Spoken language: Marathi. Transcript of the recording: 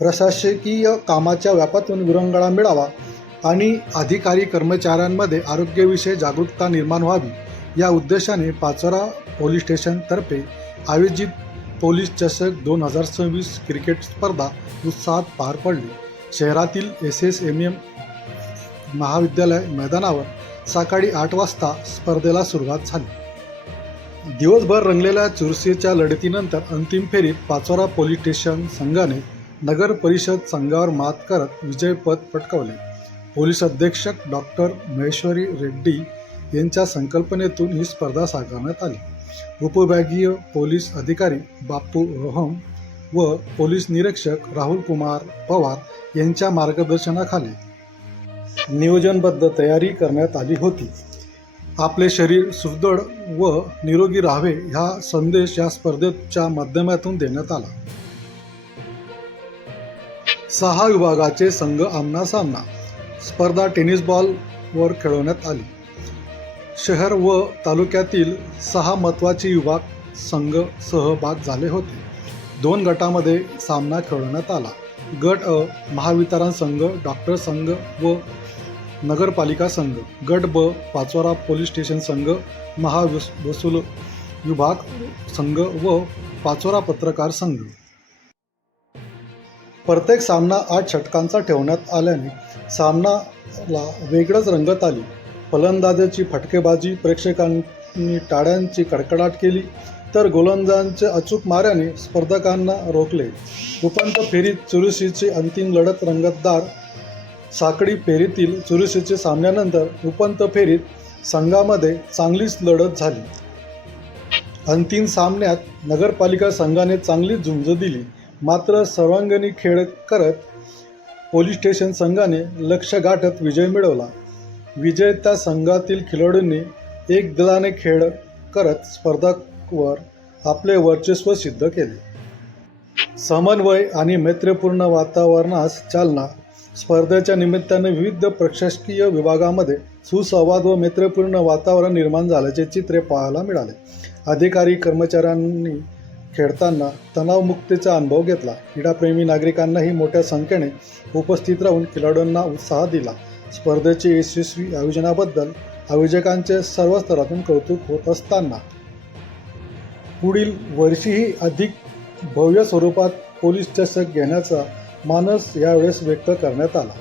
प्रशासकीय कामाच्या व्यापातून विरंगुळा मिळावा आणि अधिकारी कर्मचाऱ्यांमध्ये आरोग्यविषयी जागरूकता निर्माण व्हावी या उद्देशाने पाचोरा पोलीस स्टेशनतर्फे आयोजित पोलीस चषक 2026 क्रिकेट स्पर्धा उत्साहात पार पडली. शहरातील SSMM महाविद्यालय मैदानावर सकाळी 8 वाजता स्पर्धेला सुरुवात झाली. दिवसभर रंगलेल्या चुरशीच्या लढतीनंतर अंतिम फेरीत पाचोरा पोलीस स्टेशन संघाने नगर परिषद संघावर मात करत विजयपथ पटकावले. पोलीस अधीक्षक डॉक्टर महेश्वरी रेड्डी यांच्या संकल्पनेतून ही स्पर्धा साकारण्यात आली. उपविभागीय पोलीस अधिकारी बापू रोहम व पोलीस निरीक्षक राहुल कुमार पवार यांच्या मार्गदर्शनाखाली नियोजनबद्ध तयारी करण्यात आली होती. आपले शरीर सुदृढ व निरोगी राहावे हा संदेश या स्पर्धेच्या माध्यमातून देण्यात आला. 6 विभागाचे संघ आमना-सामना. स्पर्धा टेनिस बॉलवर खेळवण्यात आली. शहर व तालुक्यातील 6 महत्त्वाचे विभाग संघ सहभाग झाले होते. 2 गटामध्ये सामना खेळवण्यात आला. गट अ महावितरण संघ, डॉक्टर संघ व नगरपालिका संघ. गट ब पाचोरा पोलीस स्टेशन संघ, महावसूल विभाग संघ व पाचोरा पत्रकार संघ. प्रत्येक सामना 8 षटकांचा ठेवण्यात आल्याने सामनाला वेगळीच रंगत आली. फलंदाजाची फटकेबाजी, प्रेक्षकांनी टाळ्यांची कडकडाट केली तर गोलंदाजांच्या अचूक माऱ्याने स्पर्धकांना रोखले. उपांत्य फेरीत चुरशीची अंतिम लढत रंगतदार साखळी फेरीतील चुरशीच्या सामन्यानंतर उपांत्य फेरीत संघामध्ये चांगलीच लढत झाली. अंतिम सामन्यात नगरपालिका संघाने चांगली झुंज दिली. मात्र सर्वांगीण खेळ करत पोलीस स्टेशन संघाने लक्ष्य गाठत विजय मिळवला. विजेत्या संघातील खेळाडूंनी एकदिलाने खेळ करत स्पर्धकांवर आपले वर्चस्व सिद्ध केले. समन्वय आणि मैत्रीपूर्ण वातावरणास चालना. स्पर्धेच्या निमित्ताने विविध प्रशासकीय विभागामध्ये सुसंवाद व मैत्रीपूर्ण वातावरण निर्माण झाल्याचे चित्रे पाहायला मिळाले. अधिकारी कर्मचाऱ्यांनी खेळताना तणावमुक्तीचा अनुभव घेतला. क्रीडाप्रेमी नागरिकांनाही मोठ्या संख्येने उपस्थित राहून खेळाडूंना उत्साह दिला. स्पर्धेचे यशस्वी आयोजनाबद्दल आयोजकांचे सर्व स्तरातून कौतुक होत असताना पुढील वर्षीही अधिक भव्य स्वरूपात पोलीस चषक घेण्याचा मानस यावेळेस व्यक्त करण्यात आला.